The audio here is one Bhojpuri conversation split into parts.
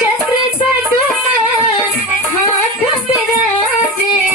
चक्र पदुमा हाथ विराजे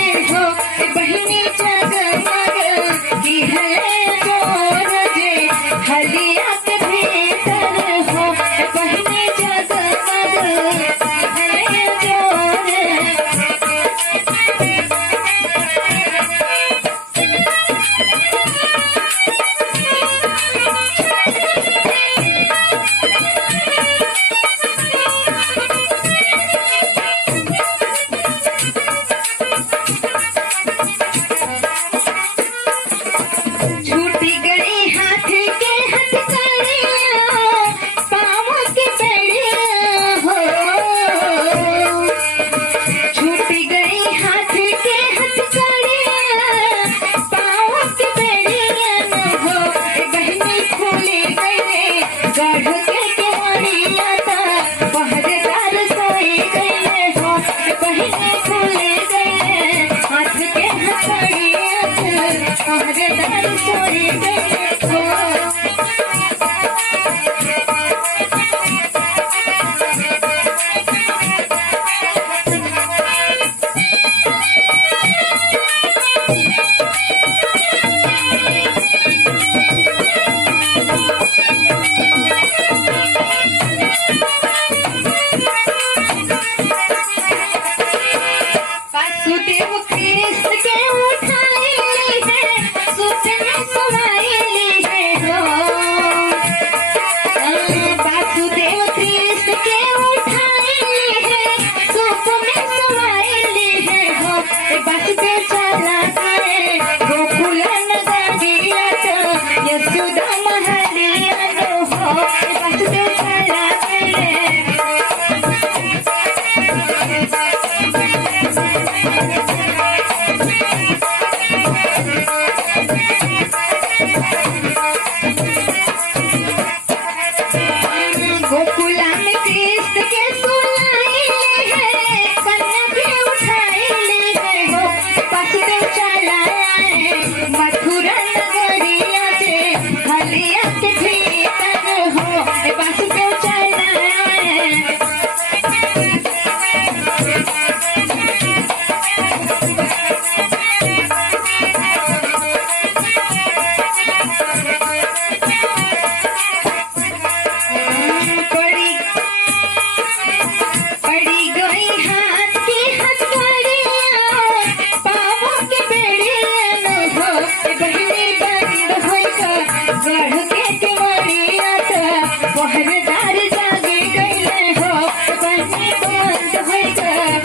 पहरेदार सोई गए हो। वासुदेव कृष्ण के उठाई है, सुत में समाई है हो। वासुदेव कृष्ण के उठाई है, सुत में समाई है हो। वासुदेव चला गए गोकुल नगरिया तो यशोदा महलिया हो। वासुदेव चला गए गोकुला में कृष्ण के सुनाई है, कन्या के उठाई है हो। वासुदेव चला आए मथुरा नगरिया से हलिया के भीतर हो। वासुदेव चला आए पड़ी गई हाथ की हथकड़ियां, पाँवों के बेड़ियां हो। बहनी बंद होकर गढ़ के केवड़िया तो पहरेदार जागे गए हो। बहनी बंद होकर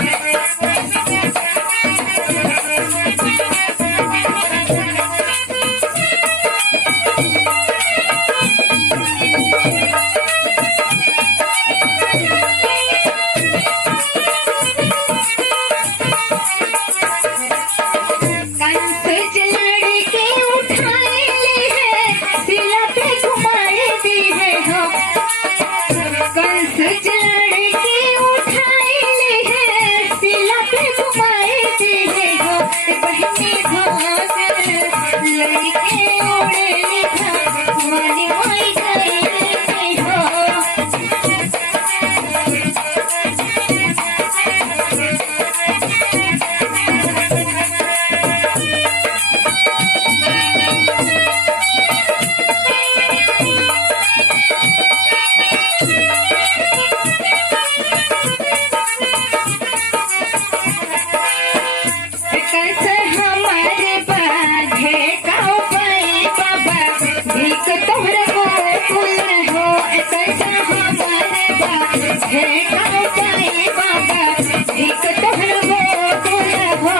कंस जलड़ी के उठाई है, सिला पे घुमाई दी है हो। कंस जलड़ी के उठाई है, सिला पे घुमाई दी है हो। बहनी भाग लड़के उड़े लिखा मानी माई गई हो। कैसे हमारे बाधे का उपाय बाबा, भीख तोहरे गोकुल हो। कैसे हमारे बाधे का उपाय बाबा, भीख तोहरे गोकुल हो।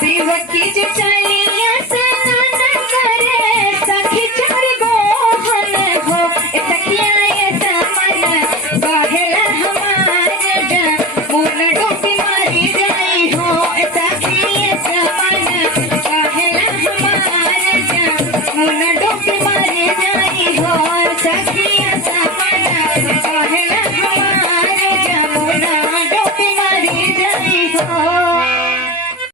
देवकी जो चलिया सनाना करे, सखी चार गोहन हो। सखिया ऐसा मन बहेला हमारे जा, मुन डूबी मारी जाई हो। सखी ऐसा मन बहेला हमारे जा, मुन डूबी मारी जाई हो। सखी ऐसा मन बहेला हमारे जा, मुन डूबी मारी जाई हो।